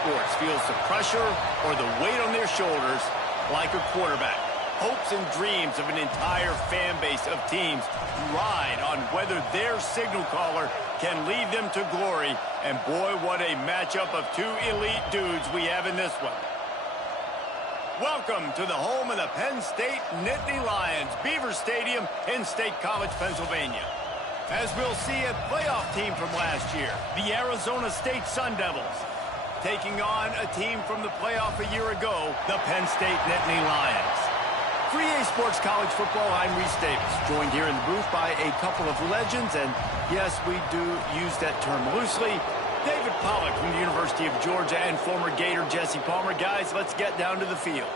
sports feels the pressure or the weight on their shoulders like a quarterback. Hopes and dreams of an entire fan base of teams ride on whether their signal caller can lead them to glory. And boy, what a matchup of two elite dudes we have in this one. Welcome to the home of the Penn State Nittany Lions, Beaver Stadium in State College, Pennsylvania. As we'll see a playoff team from last year, the Arizona State Sun Devils, taking on a team from the playoff a year ago, the Penn State Nittany Lions. For EA Sports College Football, I'm Reese Davis, joined here in the booth by a couple of legends, and yes, we do use that term loosely. David Pollack from the University of Georgia and former Gator Jesse Palmer. Guys, let's get down to the field.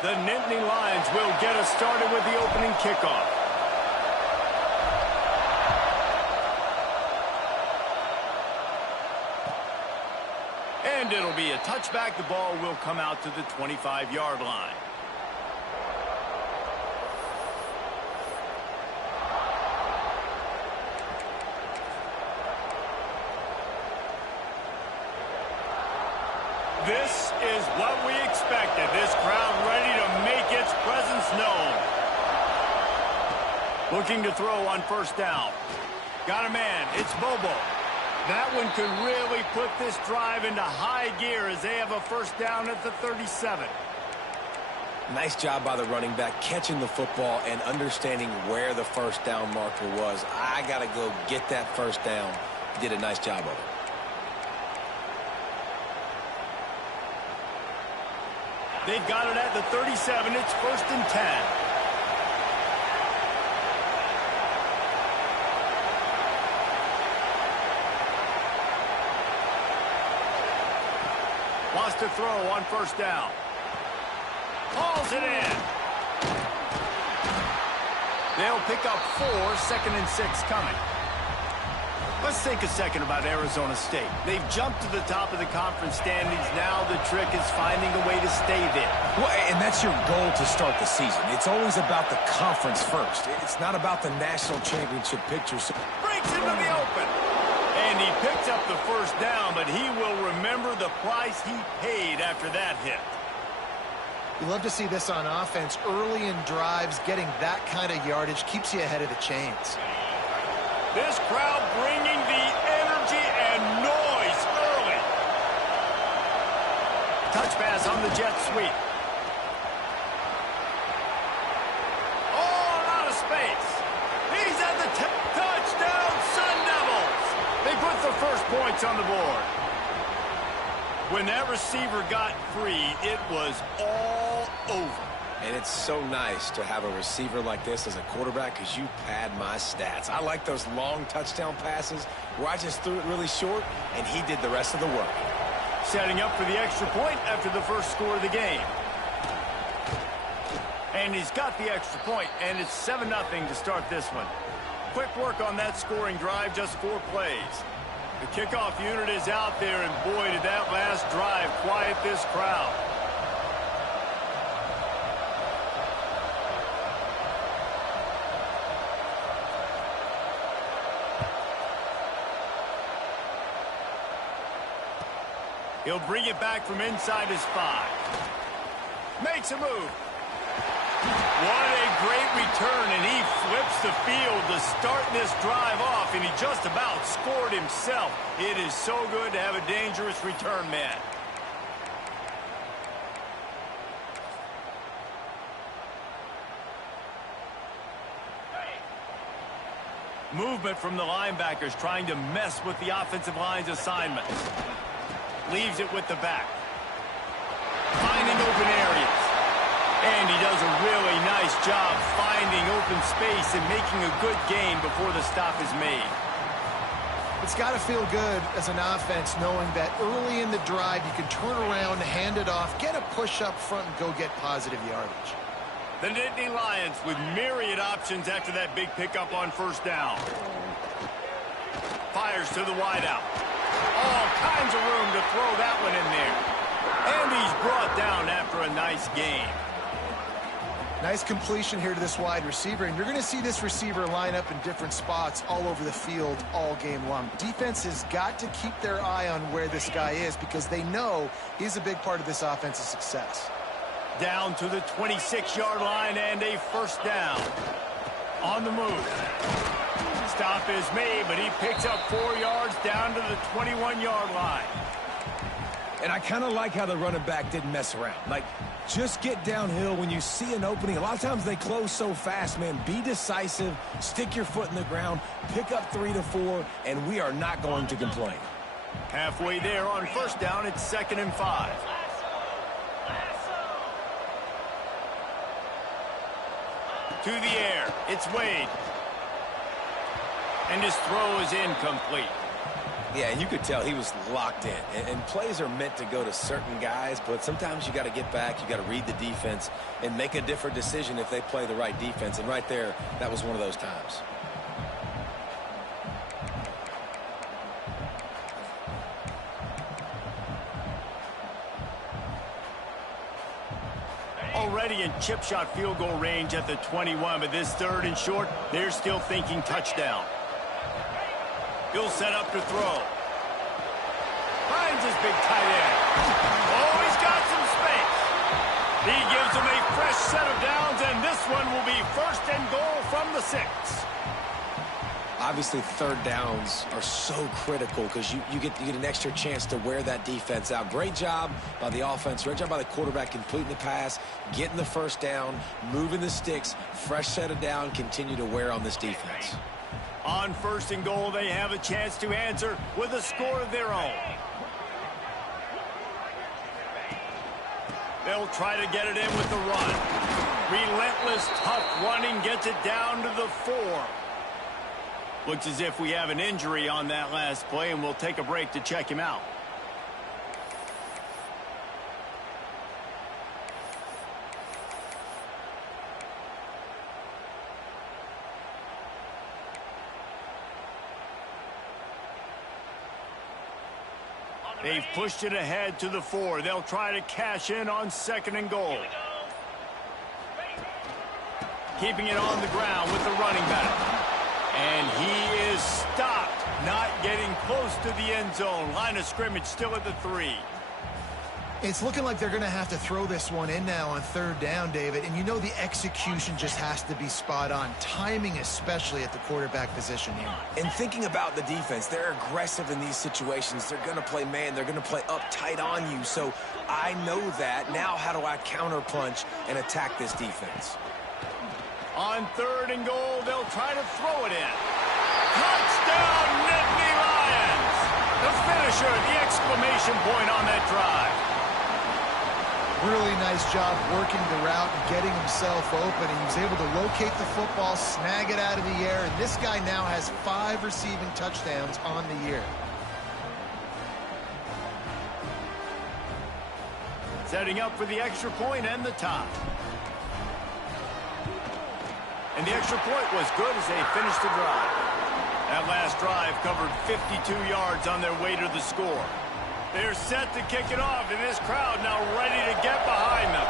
The Nittany Lions will get us started with the opening kickoff. And it'll be a touchback. The ball will come out to the 25-yard line. This is what we expected. This crowd ready to make its presence known. Looking to throw on first down. Got a man. It's Bobo. That one could really put this drive into high gear as they have a first down at the 37. Nice job by the running back catching the football and understanding where the first down marker was. I got to go get that first down. He did a nice job of it. They've got it at the 37. It's 1st and 10. Wants to throw on first down. Hauls it in. They'll pick up 4, 2nd and 6 coming. Let's think a second about Arizona State. They've jumped to the top of the conference standings. Now the trick is finding a way to stay there. Well, and that's your goal to start the season. It's always about the conference first. It's not about the national championship picture. Breaks into the open. And he picks up the first down, but he will remember the price he paid after that hit. You love to see this on offense. Early in drives, getting that kind of yardage keeps you ahead of the chains. This crowd bringing the energy and noise early. Touch pass on the jet sweep. Oh, a lot of space. He's at the touchdown, Sun Devils. They put the first points on the board. When that receiver got free, it was all over. And it's so nice to have a receiver like this as a quarterback because you pad my stats. I like those long touchdown passes where I just threw it really short and he did the rest of the work. Setting up for the extra point after the first score of the game. And he's got the extra point, and it's 7-0 to start this one. Quick work on that scoring drive, just 4 plays. The kickoff unit is out there, and boy, did that last drive quiet this crowd. He'll bring it back from inside his 5. Makes a move. What a great return, and he flips the field to start this drive off, and he just about scored himself. It is so good to have a dangerous return man. Movement from the linebackers trying to mess with the offensive line's assignments. Leaves it with the back. Finding open areas. And he does a really nice job finding open space and making a good gain before the stop is made. It's got to feel good as an offense knowing that early in the drive you can turn around, hand it off, get a push up front, and go get positive yardage. The Nittany Lions with myriad options after that big pickup on first down. Fires to the wideout. All kinds of room to throw that one in there. brought down after a nice game. Nice completion here to this wide receiver, and you're going to see this receiver line up in different spots all over the field all game long. Defense has got to keep their eye on where this guy is because they know he's a big part of this offense's success. Down to the 26-yard line and a first down. On the move. Stop is made, but he picks up 4 yards down to the 21-yard line. And I kind of like how the running back didn't mess around. Like, just get downhill when you see an opening. A lot of times they close so fast, man. Be decisive, stick your foot in the ground, pick up 3 to 4, and we are not going to complain. Halfway there on first down, it's 2nd and 5. To the air, it's Wade. And his throw is incomplete. Yeah, and you could tell he was locked in. And plays are meant to go to certain guys, but sometimes you got to get back, you got to read the defense, and make a different decision if they play the right defense. And right there, that was one of those times. Already in chip shot field goal range at the 21, but this 3rd and short, they're still thinking touchdown. He'll set up to throw. Finds his big tight end. Oh, he's got some space. He gives him a fresh set of downs, and this one will be 1st and goal from the 6. Obviously, 3rd downs are so critical because you get an extra chance to wear that defense out. Great job by the offense. Great job by the quarterback completing the pass, getting the 1st down, moving the sticks, fresh set of down, continue to wear on this defense. On 1st and goal, they have a chance to answer with a score of their own. They'll try to get it in with the run. Relentless, tough running gets it down to the 4. Looks as if we have an injury on that last play, and we'll take a break to check him out. They've pushed it ahead to the 4. They'll try to cash in on 2nd and goal. Keeping it on the ground with the running back. And he is stopped, not getting close to the end zone. Line of scrimmage still at the 3. It's looking like they're going to have to throw this one in now on 3rd down, David. And you know the execution just has to be spot on. Timing especially at the quarterback position here. And thinking about the defense, they're aggressive in these situations. They're going to play man. They're going to play up tight on you. So I know that. Now how do I counterpunch and attack this defense? On 3rd and goal, they'll try to throw it in. Touchdown, Nittany Lions! The finisher, the exclamation point on that drive. Really nice job working the route and getting himself open. He was able to locate the football, snag it out of the air, and this guy now has 5 receiving touchdowns on the year. Setting up for the extra point and the tie. And the extra point was good as they finished the drive. That last drive covered 52 yards on their way to the score. They're set to kick it off, and this crowd now ready to get behind them.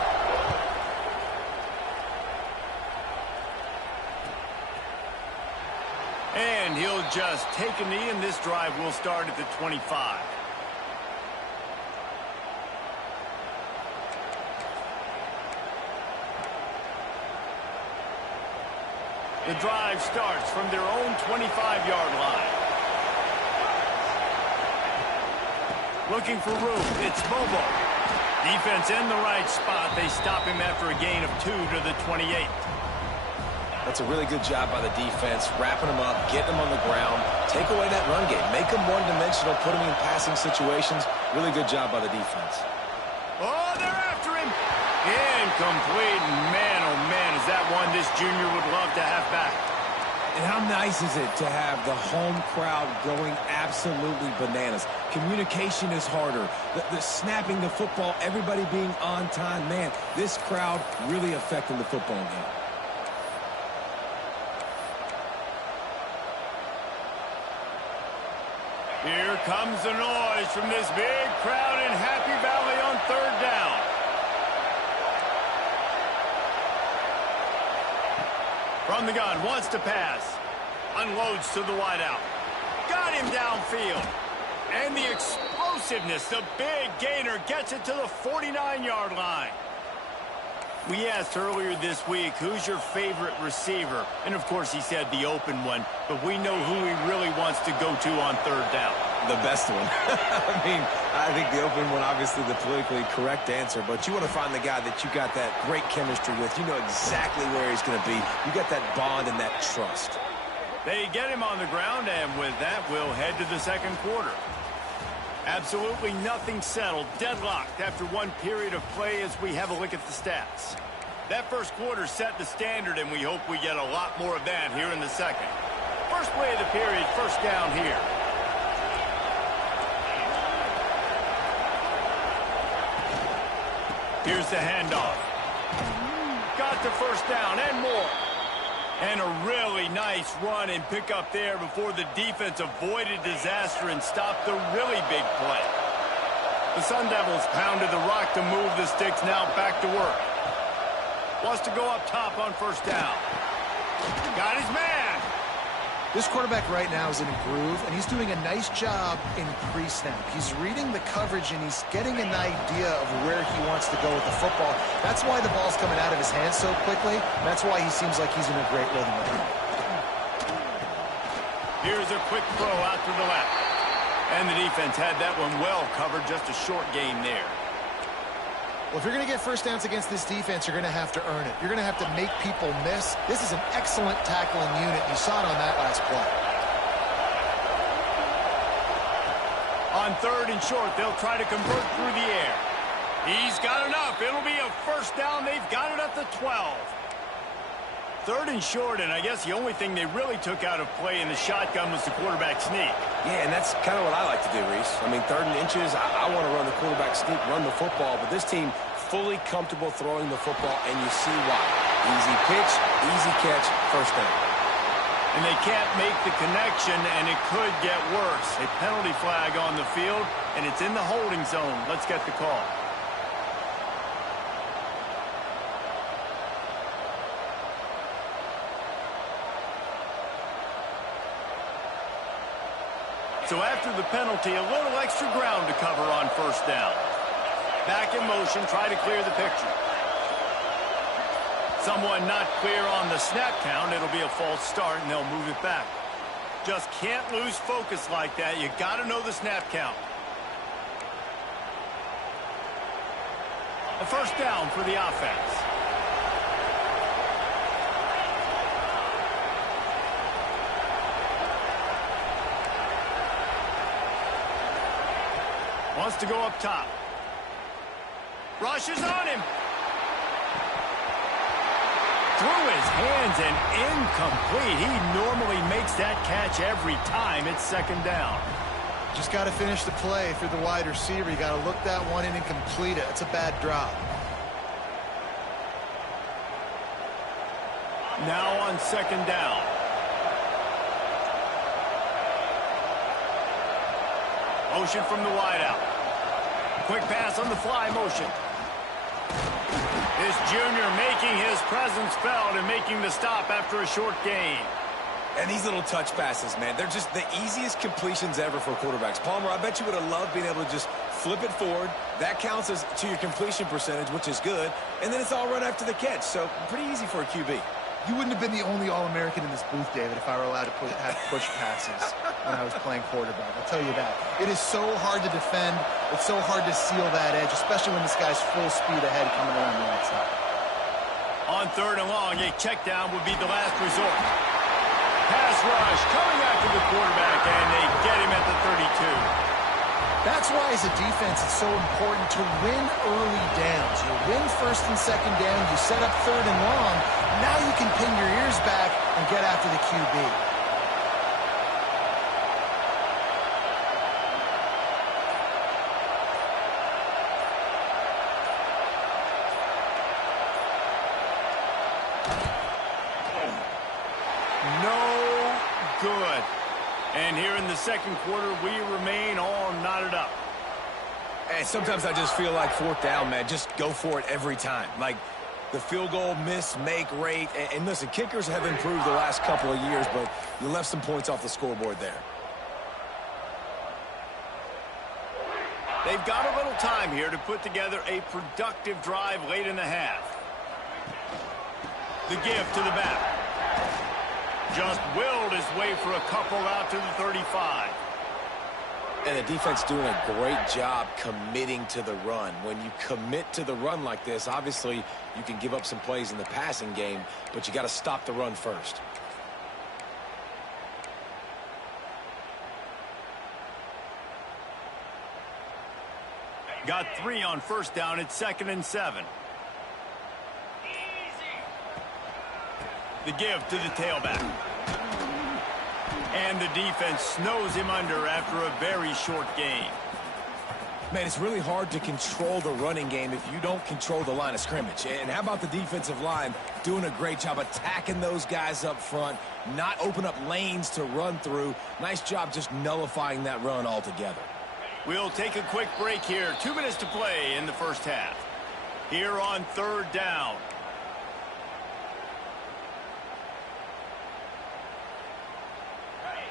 And he'll just take a knee, and this drive will start at the 25. The drive starts from their own 25-yard line. Looking for room. It's Bobo. Defense in the right spot. They stop him after a gain of 2 to the 28. That's a really good job by the defense, wrapping them up, getting them on the ground, take away that run game, make them one-dimensional, put them in passing situations. Really good job by the defense. Oh, they're after him. Incomplete. Man, oh man, is that one this junior would love to have back. And how nice is it to have the home crowd going absolutely bananas? Communication is harder. The snapping the football, everybody being on time. Man, this crowd really affecting the football game. Here comes the noise from this big crowd in Happy Valley on 3rd down. the gun, wants to pass. Unloads to the wideout. Got him downfield. And the explosiveness, the big gainer, gets it to the 49-yard line. We asked earlier this week, who's your favorite receiver? And, of course, he said the open one. But we know who he really wants to go to on third down. The best one. I mean, I think the open one, obviously the politically correct answer, but you want to find the guy that you got that great chemistry with. You know exactly where he's going to be. You got that bond and that trust. They get him on the ground, and with that, we'll head to the second quarter. Absolutely nothing settled, deadlocked after one period of play as we have a look at the stats. That first quarter set the standard, and we hope we get a lot more of that here in the second. First play of the period, first down here. Here's the handoff. Got the first down and more. And a really nice run and pick up there before the defense avoided disaster and stopped the really big play. The Sun Devils pounded the rock to move the sticks, now back to work. Wants to go up top on first down. Got his man. This quarterback right now is in a groove, and he's doing a nice job in pre-snap. He's reading the coverage, and he's getting an idea of where he wants to go with the football. That's why the ball's coming out of his hands so quickly. That's why he seems like he's in a great rhythm with it. Here's a quick throw out to the left. And the defense had that one well covered, just a short game there. Well, if you're going to get first downs against this defense, you're going to have to earn it. You're going to have to make people miss. This is an excellent tackling unit. You saw it on that last play. On third and short, they'll try to convert through the air. He's got enough. It'll be a first down. They've got it at the 12. Third and short, and I guess the only thing they really took out of play in the shotgun was the quarterback sneak. Yeah, and that's kind of what I like to do, Reese. I mean, third and inches, I want to run the quarterback sneak, run the football, but this team fully comfortable throwing the football, and you see why. Easy pitch, easy catch, first down. And they can't make the connection, and it could get worse. A penalty flag on the field, and it's in the holding zone. Let's get the call. So after the penalty, a little extra ground to cover on first down. Back in motion, try to clear the picture. Someone not clear on the snap count. It'll be a false start, and they'll move it back. Just can't lose focus like that. You got to know the snap count. A first down for the offense. Wants to go up top. Rushes on him. Through his hands and incomplete. He normally makes that catch every time. It's second down. Just got to finish the play for the wide receiver. You got to look that one in and complete it. It's a bad drop. Now on second down. Motion from the wideout. Quick pass on the fly motion. This junior making his presence felt and making the stop after a short gain. And these little touch passes, man, they're just the easiest completions ever for quarterbacks. Palmer, I bet you would have loved being able to just flip it forward. That counts as to your completion percentage, which is good. And then it's all right after the catch. So pretty easy for a QB. You wouldn't have been the only All-American in this booth, David, if I were allowed to have push passes when I was playing quarterback. I'll tell you that. It is so hard to defend. It's so hard to seal that edge, especially when this guy's full speed ahead coming around the outside. On third and long, a check down would be the last resort. Pass rush coming after the quarterback, and they get him at the 32. That's why, as a defense, it's so important to win early downs. You win first and second down, you set up third and long. Now you can pin your ears back and get after the QB. No good. And here in the second quarter, we remain all knotted up. Hey, sometimes I just feel like fourth down, man. Just go for it every time. Like, the field goal miss-make rate. And listen, kickers have improved the last couple of years, but you left some points off the scoreboard there. They've got a little time here to put together a productive drive late in the half. The give to the back. Just willed his way for a couple out to the 35. And the defense doing a great job committing to the run. When you commit to the run like this, obviously you can give up some plays in the passing game, but you got to stop the run first. Got 3 on first down. It's 2nd and 7. The give to the tailback. And the defense snows him under after a very short gain. Man, it's really hard to control the running game if you don't control the line of scrimmage. And how about the defensive line doing a great job attacking those guys up front, not open up lanes to run through. Nice job just nullifying that run altogether. We'll take a quick break here. 2 minutes to play in the first half. Here on 3rd down.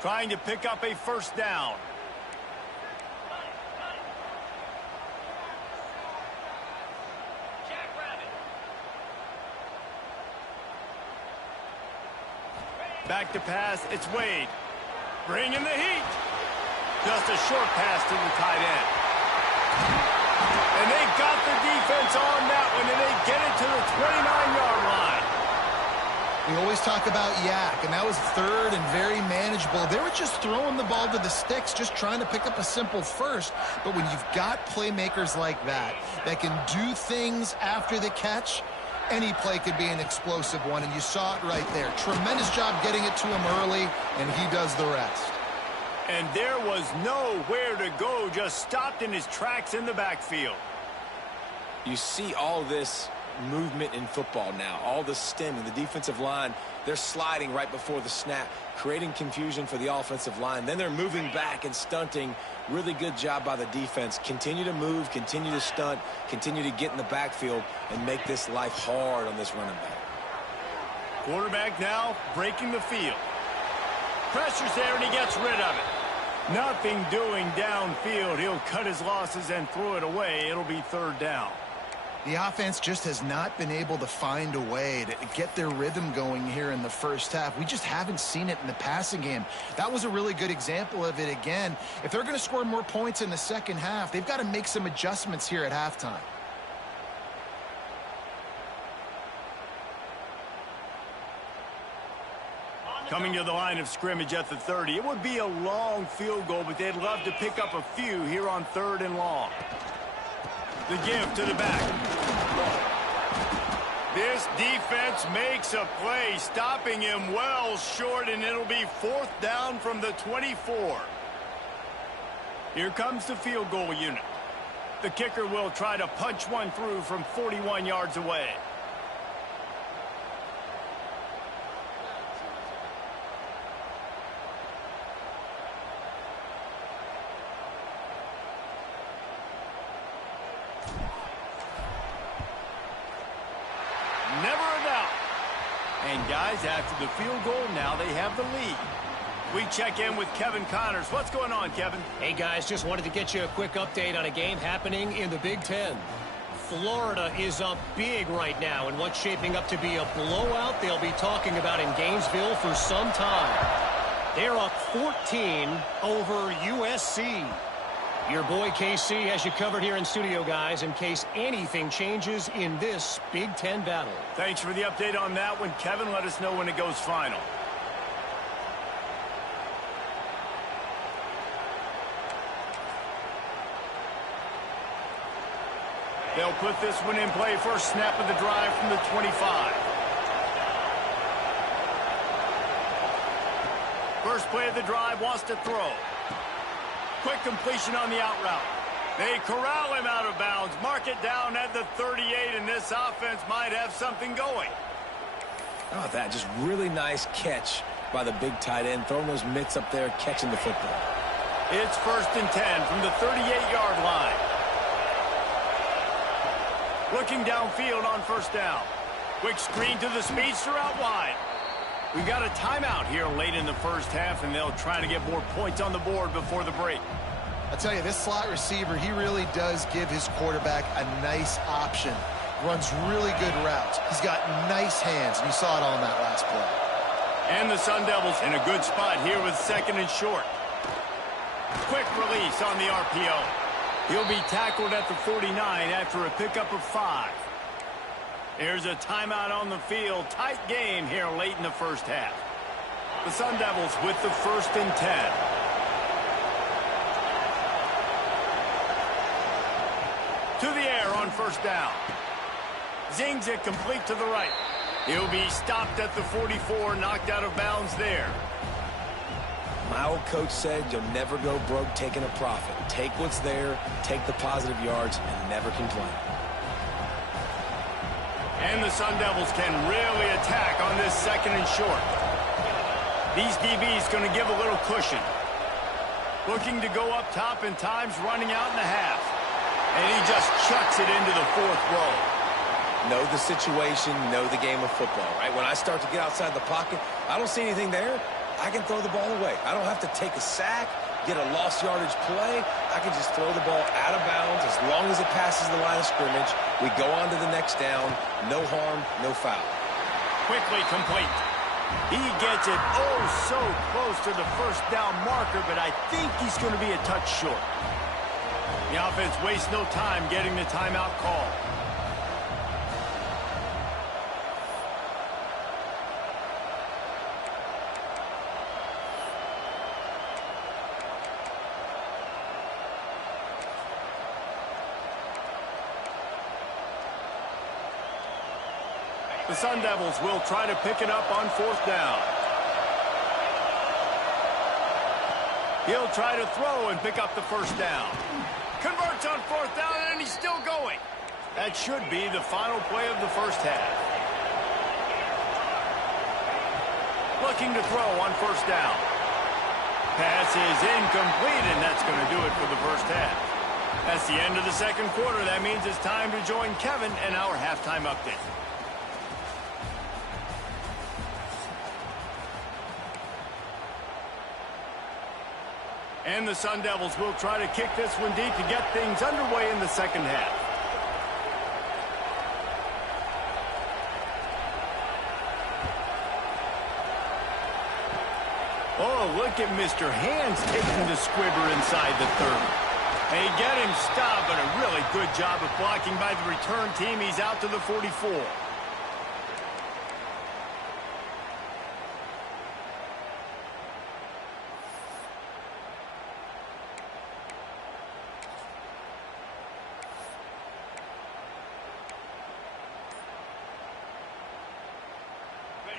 Trying to pick up a first down. Back to pass. It's Wade. Bringing the heat. Just a short pass to the tight end. And they got the defense on that one, and they get it to the 29-yard line. We always talk about yak, and that was 3rd and very manageable. They were just throwing the ball to the sticks, just trying to pick up a simple first. But when you've got playmakers like that can do things after the catch, any play could be an explosive one, and you saw it right there. Tremendous job getting it to him early, and he does the rest. And there was nowhere to go, just stopped in his tracks in the backfield. You see all this movement in football now, all the stemming, the defensive line, they're sliding right before the snap, creating confusion for the offensive line. Then they're moving back and stunting. Really good job by the defense. Continue to move, continue to stunt, continue to get in the backfield and make this life hard on this running back. Quarterback now breaking the field. Pressure's there and he gets rid of it. Nothing doing downfield. He'll cut his losses and throw it away. It'll be 3rd down. The offense just has not been able to find a way to get their rhythm going here in the first half. We just haven't seen it in the passing game. That was a really good example of it again. If they're going to score more points in the second half, they've got to make some adjustments here at halftime. Coming to the line of scrimmage at the 30. It would be a long field goal, but they'd love to pick up a few here on 3rd and long. The give to the back. This defense makes a play, stopping him well short, and it'll be 4th down from the 24. Here comes the field goal unit. The kicker will try to punch one through from 41 yards away. Never a doubt. And guys, after the field goal, now they have the lead. We check in with Kevin Connors. What's going on, Kevin? Hey, guys, just wanted to get you a quick update on a game happening in the Big Ten. Florida is up big right now in what's shaping up to be a blowout they'll be talking about in Gainesville for some time. They're up 14 over USC. Your boy KC has you covered here in studio, guys, in case anything changes in this Big Ten battle. Thanks for the update on that one, Kevin. Let us know when it goes final. They'll put this one in play. First snap of the drive from the 25. First play of the drive, wants to throw. Quick completion on the out route. They corral him out of bounds. Mark it down at the 38, and this offense might have something going. How about that? Just really nice catch by the big tight end, throwing those mitts up there, catching the football. It's 1st and 10 from the 38-yard line. Looking downfield on first down. Quick screen to the speedster out wide. We got a timeout here late in the first half, and they'll try to get more points on the board before the break. I tell you, this slot receiver, he really does give his quarterback a nice option. Runs really good routes. He's got nice hands, and you saw it all in that last play. And the Sun Devils in a good spot here with 2nd and short. Quick release on the RPO. He'll be tackled at the 49 after a pickup of 5. There's a timeout on the field. Tight game here late in the first half. The Sun Devils with the 1st and 10. To the air on 1st down. Zings it complete to the right. He'll be stopped at the 44, knocked out of bounds there. My old coach said you'll never go broke taking a profit. Take what's there, take the positive yards, and never complain. And the Sun Devils can really attack on this 2nd and short. These DBs going to give a little cushion. Looking to go up top in times, running out in the half. And he just chucks it into the 4th row. Know the situation, know the game of football, right? When I start to get outside the pocket, I don't see anything there. I can throw the ball away. I don't have to take a sack, get a lost yardage play. I can just throw the ball out of bounds as long as it passes the line of scrimmage. We go on to the next down. No harm, no foul. Quickly complete. He gets it oh so close to the 1st down marker, but I think he's going to be a touch short. The offense wastes no time getting the timeout call. The Sun Devils will try to pick it up on 4th down. He'll try to throw and pick up the 1st down. Converts on 4th down, and he's still going. That should be the final play of the first half. Looking to throw on 1st down. Pass is incomplete, and that's going to do it for the first half. That's the end of the 2nd quarter. That means it's time to join Kevin and our halftime update. And the Sun Devils will try to kick this one deep to get things underway in the 2nd half. Oh, look at Mr. Hands taking the squibber inside the 3rd. They get him stopped, but a really good job of blocking by the return team. He's out to the 44.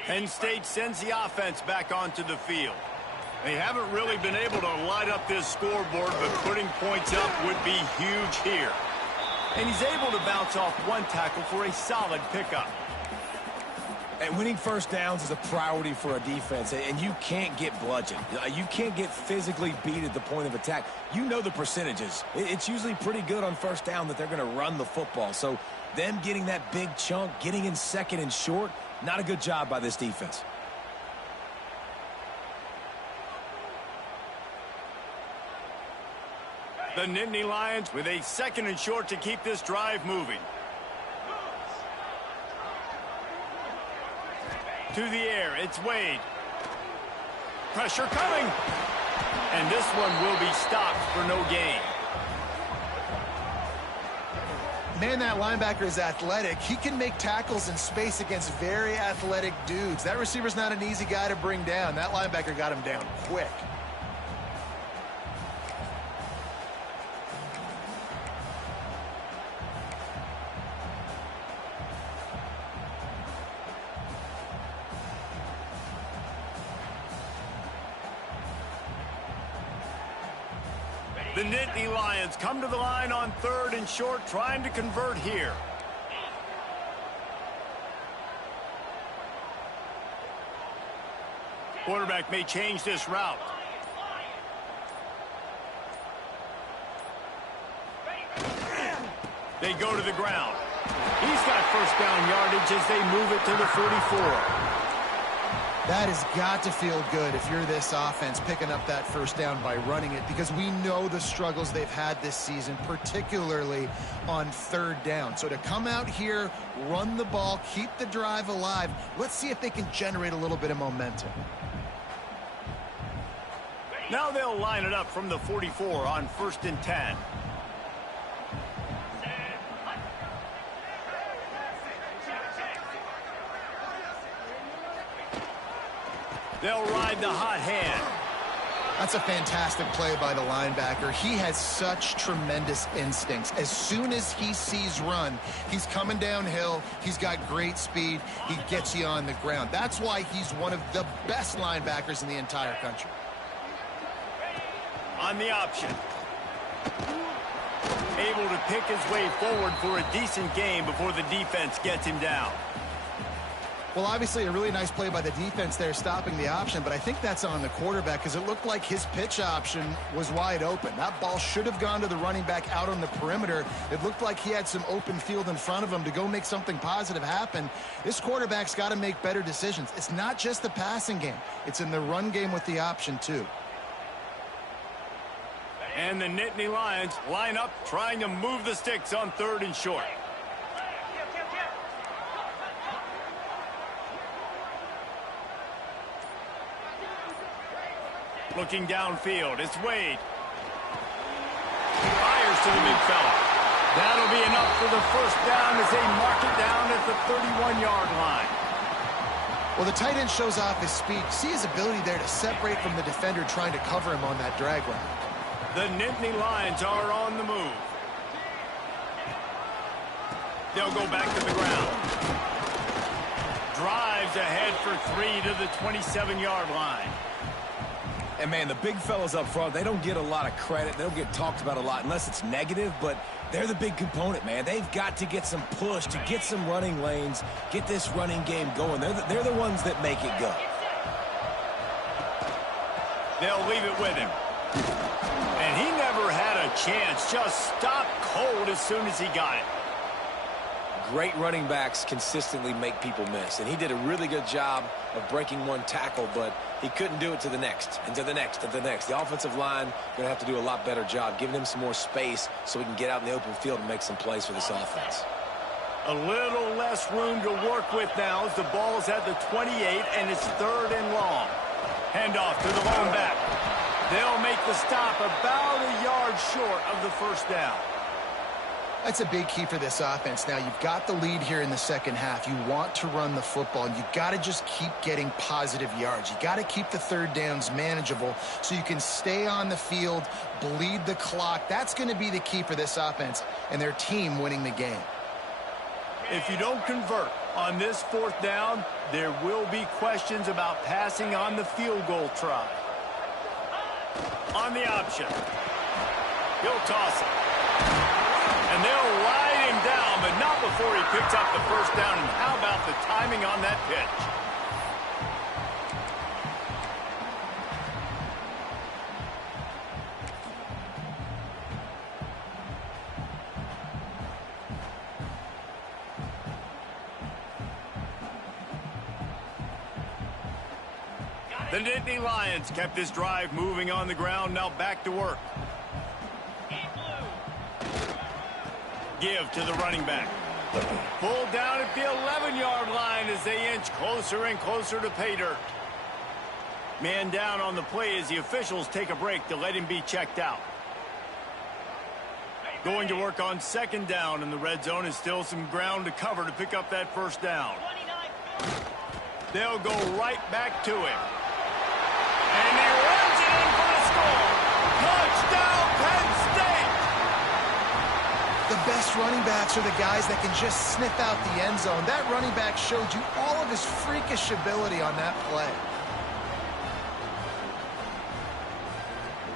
Penn State sends the offense back onto the field. They haven't really been able to light up this scoreboard, but putting points up would be huge here. And he's able to bounce off one tackle for a solid pickup. And winning 1st downs is a priority for a defense, and you can't get bludgeoned. You can't get physically beat at the point of attack. You know the percentages. It's usually pretty good on 1st down that they're going to run the football. So them getting that big chunk, getting in 2nd and short, not a good job by this defense. The Nittany Lions with a 2nd and short to keep this drive moving. To the air, it's Wade. Pressure coming. And this one will be stopped for no gain. Man, that linebacker is athletic. He can make tackles in space against very athletic dudes. That receiver's not an easy guy to bring down. That linebacker got him down quick. The Nittany Lions come to the line on 3rd and short, trying to convert here. Quarterback may change this route. They go to the ground. He's He's got first down yardage as they move it to the 44. That has got to feel good if you're this offense picking up that first down by running it, because we know the struggles they've had this season, particularly on third down. So to come out here, run the ball, keep the drive alive, let's see if they can generate a little bit of momentum. Now they'll line it up from the 44 on 1st and 10. They'll ride the hot hand. That's a fantastic play by the linebacker. He has such tremendous instincts. As soon as he sees run, he's coming downhill. He's got great speed. He gets you on the ground. That's why he's one of the best linebackers in the entire country. On the option. Able to pick his way forward for a decent gain before the defense gets him down. Well, obviously a really nice play by the defense there, stopping the option, but I think that's on the quarterback because it looked like his pitch option was wide open. That ball should have gone to the running back out on the perimeter. It looked like he had some open field in front of him to go make something positive happen. This quarterback's got to make better decisions. It's not just the passing game. It's in the run game with the option, too. And the Nittany Lions line up, trying to move the sticks on 3rd and short. Looking downfield, it's Wade. Fires to the big fella. That'll be enough for the first down as they mark it down at the 31-yard line. Well, the tight end shows off his speed. See his ability there to separate from the defender trying to cover him on that drag route. The Nittany Lions are on the move. They'll go back to the ground. Drives ahead for 3 to the 27-yard line. And, man, the big fellas up front, they don't get a lot of credit. They don't get talked about a lot unless it's negative, but they're the big component, man. They've got to get some push, to get some running lanes, get this running game going. They're the ones that make it go. They'll leave it with him. And he never had a chance. Just stopped cold as soon as he got it. Great running backs consistently make people miss, and he did a really good job of breaking one tackle, but he couldn't do it to the next, and to the next, and to the next. The offensive line going to have to do a lot better job, giving him some more space so he can get out in the open field and make some plays for this offense. A little less room to work with now as the ball's at the 28, and it's 3rd and long. Handoff to the lone back. They'll make the stop about a yard short of the first down. That's a big key for this offense. Now, you've got the lead here in the second half. You want to run the football, and you've got to just keep getting positive yards. You got to keep the third downs manageable so you can stay on the field, bleed the clock. That's going to be the key for this offense and their team winning the game. If you don't convert on this 4th down, there will be questions about passing on the field goal try. On the option. He'll toss it. And they'll ride him down, but not before he picks up the first down. And how about the timing on that pitch? The Nittany Lions kept this drive moving on the ground. Now back to work. Give to the running back. Pulled down at the 11-yard line as they inch closer and closer to pay dirt. Man down on the play as the officials take a break to let him be checked out. Going to work on 2nd down, and the red zone is still some ground to cover to pick up that first down. They'll go right back to him. And he runs it in for the score. Touchdown, Penn State! The best running backs are the guys that can just sniff out the end zone. That running back showed you all of his freakish ability on that play.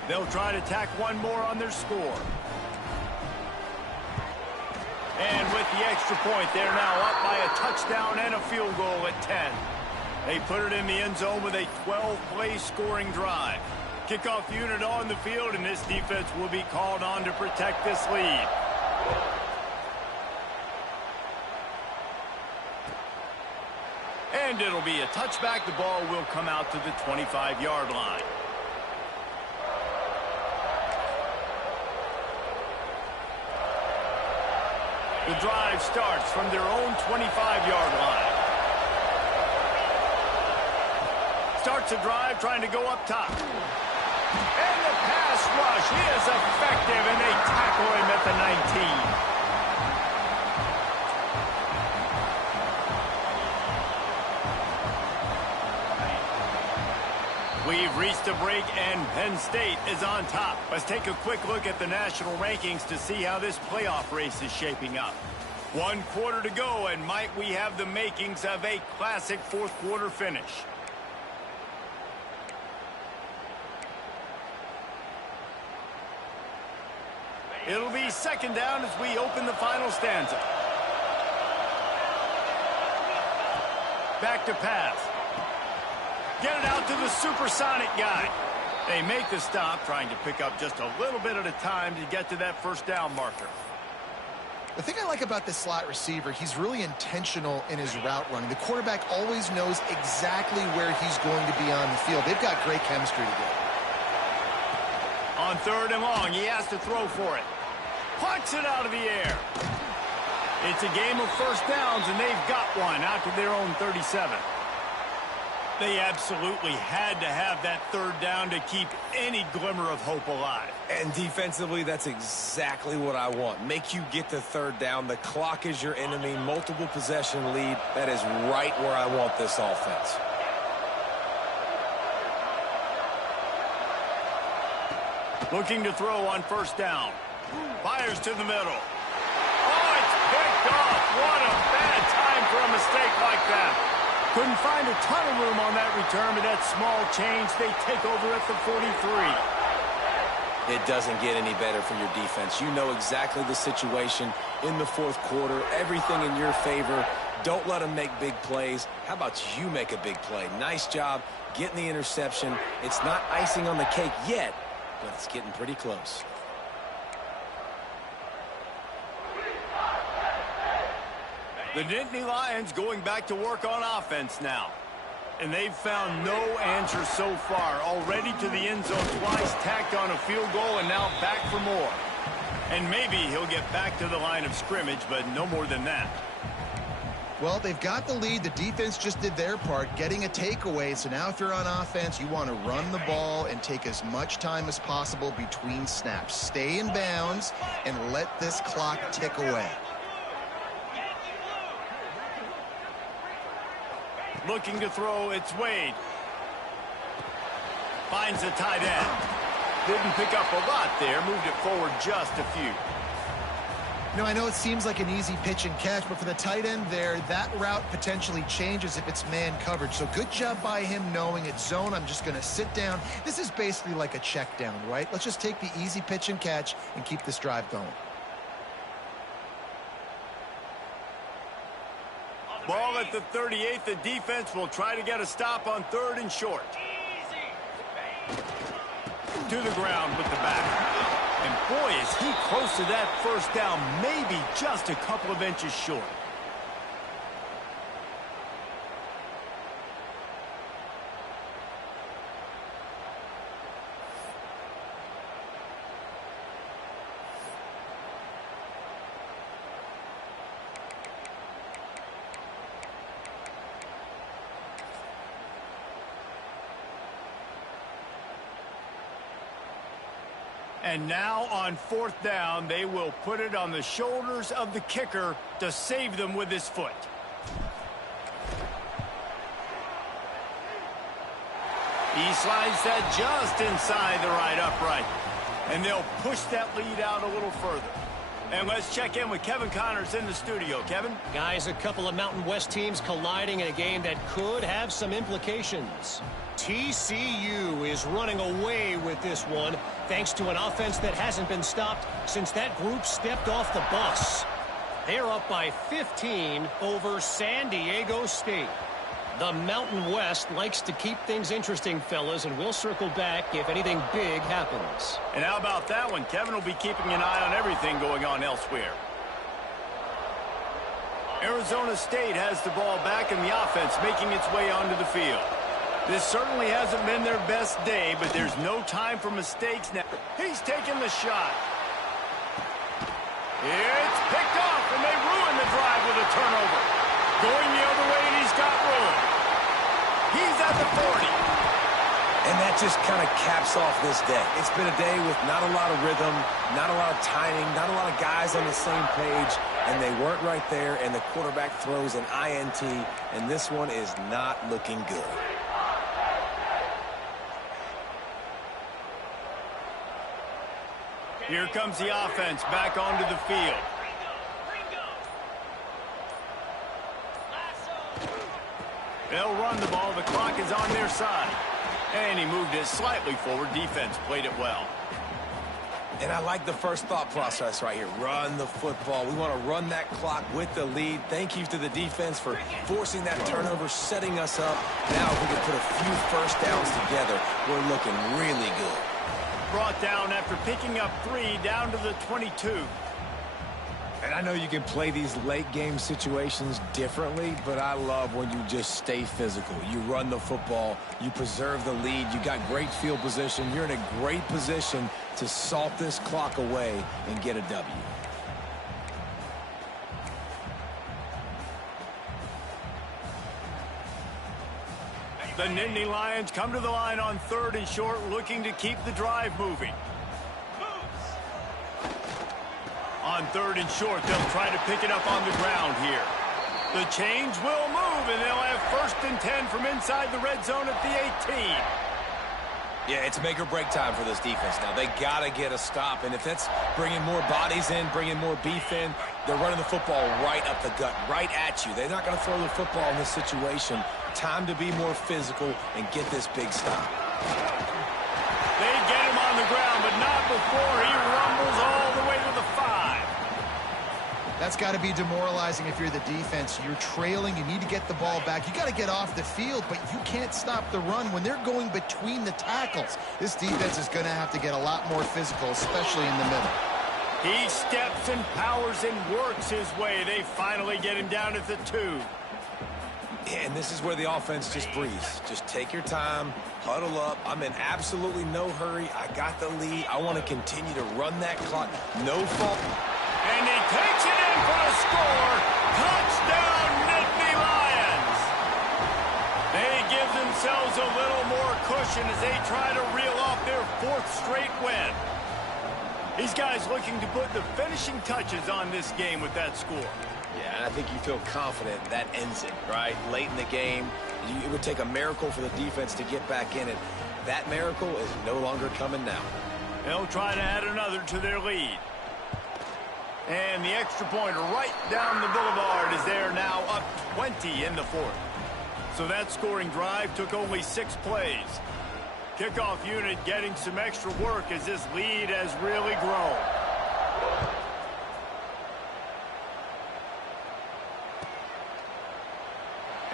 They'll try to tack one more on their score. And with the extra point, they're now up by a touchdown and a field goal at 10. They put it in the end zone with a 12-play scoring drive. Kickoff unit on the field, and this defense will be called on to protect this lead. And it'll be a touchback. The ball will come out to the 25-yard line. The drive starts from their own 25-yard line. Starts a drive trying to go up top. And the pass rush is effective, and they tackle him at the 19. We've reached a break, and Penn State is on top. Let's take a quick look at the national rankings to see how this playoff race is shaping up. 1 quarter to go, and might we have the makings of a classic fourth-quarter finish. It'll be second down as we open the final stanza. Back to pass. Get it out to the supersonic guy. They make the stop, trying to pick up just a little bit at a time to get to that first down marker. The thing I like about this slot receiver, he's really intentional in his route running. The quarterback always knows exactly where he's going to be on the field. They've got great chemistry together. On 3rd and long, he has to throw for it. Plucks it out of the air. It's a game of first downs, and they've got one out to their own 37. They absolutely had to have that 3rd down to keep any glimmer of hope alive. And defensively, that's exactly what I want. Make you get the 3rd down. The clock is your enemy. Multiple possession lead. That is right where I want this offense. Looking to throw on first down. Fires to the middle. Oh, it's picked off. What a bad time for a mistake like that. Couldn't find a ton of room on that return, but that small change, they take over at the 43. It doesn't get any better for your defense. You know exactly the situation in the 4th quarter. Everything in your favor. Don't let them make big plays. How about you make a big play? Nice job getting the interception. It's not icing on the cake yet, but it's getting pretty close. The Nittany Lions going back to work on offense now. And they've found no answer so far. Already to the end zone twice, tacked on a field goal, and now back for more. And maybe he'll get back to the line of scrimmage, but no more than that. Well, they've got the lead. The defense just did their part, getting a takeaway. So now if you're on offense, you want to run the ball and take as much time as possible between snaps. Stay in bounds and let this clock tick away. Looking to throw, it's Wade. Finds the tight end. Didn't pick up a lot there, moved it forward just a few. No, I know it seems like an easy pitch and catch, but for the tight end there, that route potentially changes if it's man coverage. So good job by him knowing it's zone. I'm just going to sit down. This is basically like a check down, right? Let's just take the easy pitch and catch and keep this drive going. Ball at the 38. The defense will try to get a stop on 3rd and short. To the ground with the back. And boy, is he close to that first down, maybe just a couple of inches short. And now on 4th down, they will put it on the shoulders of the kicker to save them with his foot. He slides that just inside the right upright. And they'll push that lead out a little further. And let's check in with Kevin Connors in the studio. Kevin? Guys, a couple of Mountain West teams colliding in a game that could have some implications. TCU is running away with this one thanks to an offense that hasn't been stopped since that group stepped off the bus. They're up by 15 over San Diego State. The Mountain West likes to keep things interesting, fellas, and we'll circle back if anything big happens. And how about that one? Kevin will be keeping an eye on everything going on elsewhere. Arizona State has the ball back in the offense, making its way onto the field. This certainly hasn't been their best day, but there's no time for mistakes now. He's taking the shot. It's picked off, and they ruin the drive with a turnover. Going the other way, and he's got room. He's at the 40. And that just kind of caps off this day. It's been a day with not a lot of rhythm, not a lot of timing, not a lot of guys on the same page, and they weren't right there, and the quarterback throws an INT, and this one is not looking good. Here comes the offense back onto the field. They'll run the ball. The clock is on their side. And he moved it slightly forward. Defense played it well. And I like the first thought process right here. Run the football. We want to run that clock with the lead. Thank you to the defense for forcing that turnover, setting us up. Now if we can put a few first downs together, we're looking really good. Brought down after picking up 3 down to the 22. And I know you can play these late game situations differently, but I love when you just stay physical. You run the football, you preserve the lead, you got great field position. You're in a great position to salt this clock away and get a W. The Nittany Lions come to the line on 3rd and short, looking to keep the drive moving. On 3rd and short, they'll try to pick it up on the ground here. The chains will move, and they'll have 1st and 10 from inside the red zone at the 18. Yeah, it's make or break time for this defense now. They got to get a stop, and if that's bringing more bodies in, bringing more beef in, they're running the football right up the gut, right at you. They're not going to throw the football in this situation. Time to be more physical and get this big stop. They get him on the ground, but not before he rumbles all the way to the 5. That's got to be demoralizing if you're the defense. You're trailing. You need to get the ball back. You got to get off the field, but you can't stop the run when they're going between the tackles. This defense is going to have to get a lot more physical, especially in the middle. He steps and powers and works his way. They finally get him down at the 2. And this is where the offense just breathes. Just take your time, huddle up. I'm in absolutely no hurry. I got the lead. I want to continue to run that clock. No fault. And he takes it in for the score. Touchdown, Nittany Lions. They give themselves a little more cushion as they try to reel off their 4th straight win. These guys looking to put the finishing touches on this game with that score. Yeah, and I think you feel confident that ends it, right? Late in the game, it would take a miracle for the defense to get back in it. That miracle is no longer coming now. They'll try to add another to their lead. And the extra point right down the boulevard is there now, up 20 in the 4th. So that scoring drive took only 6 plays. Kickoff unit getting some extra work as this lead has really grown.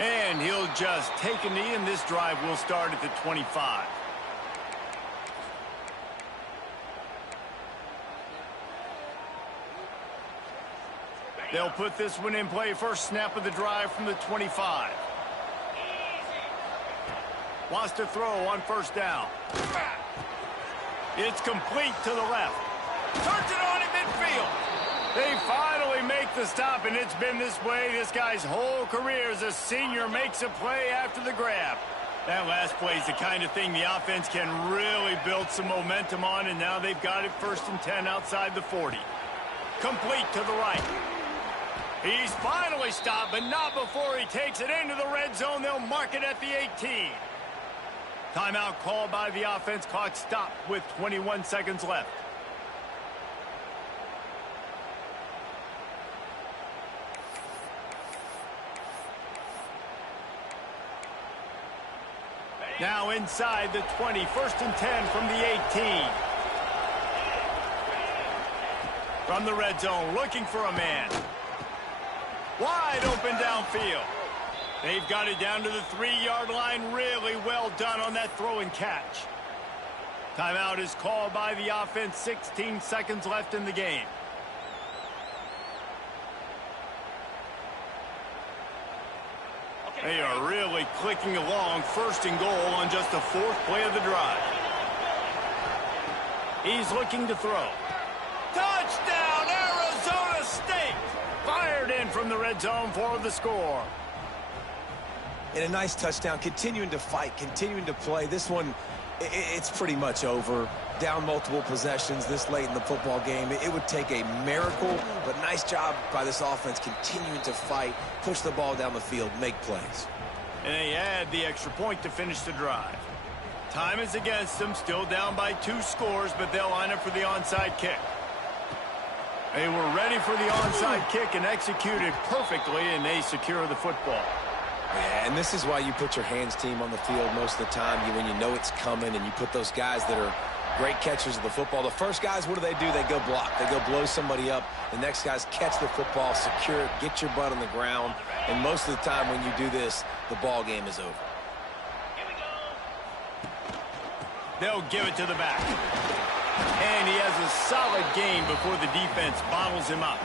And he'll just take a knee, and this drive will start at the 25. They'll put this one in play. First snap of the drive from the 25. Wants to throw on 1st down. It's complete to the left. Turns it on in midfield. They finally make the stop, and it's been this way this guy's whole career as a senior makes a play after the grab. That last play is the kind of thing the offense can really build some momentum on, and now they've got it 1st and 10 outside the 40. Complete to the right. He's finally stopped, but not before he takes it into the red zone. They'll mark it at the 18. Timeout called by the offense. Clock stopped with 21 seconds left. Now inside the 20, 1st and 10 from the 18. From the red zone, looking for a man. Wide open downfield. They've got it down to the 3-yard line. Really well done on that throw and catch. Timeout is called by the offense. 16 seconds left in the game. They are really clicking along, 1st and goal on just the 4th play of the drive. He's looking to throw. Touchdown, Arizona State! Fired in from the red zone for the score. And a nice touchdown, continuing to fight, continuing to play. This one, it's pretty much over. Down multiple possessions this late in the football game. It would take a miracle, but nice job by this offense continuing to fight, push the ball down the field, make plays. And they add the extra point to finish the drive. Time is against them, still down by 2 scores, but they'll line up for the onside kick. They were ready for the onside kick and executed perfectly, and they secure the football. Yeah, and this is why you put your hands team on the field most of the time, when you know it's coming, and you put those guys that are great catchers of the football. The first guys, what do? They go block. They go blow somebody up. The next guys catch the football, secure it, get your butt on the ground. And most of the time when you do this, the ball game is over. They'll give it to the back. And he has a solid gain before the defense bottles him up.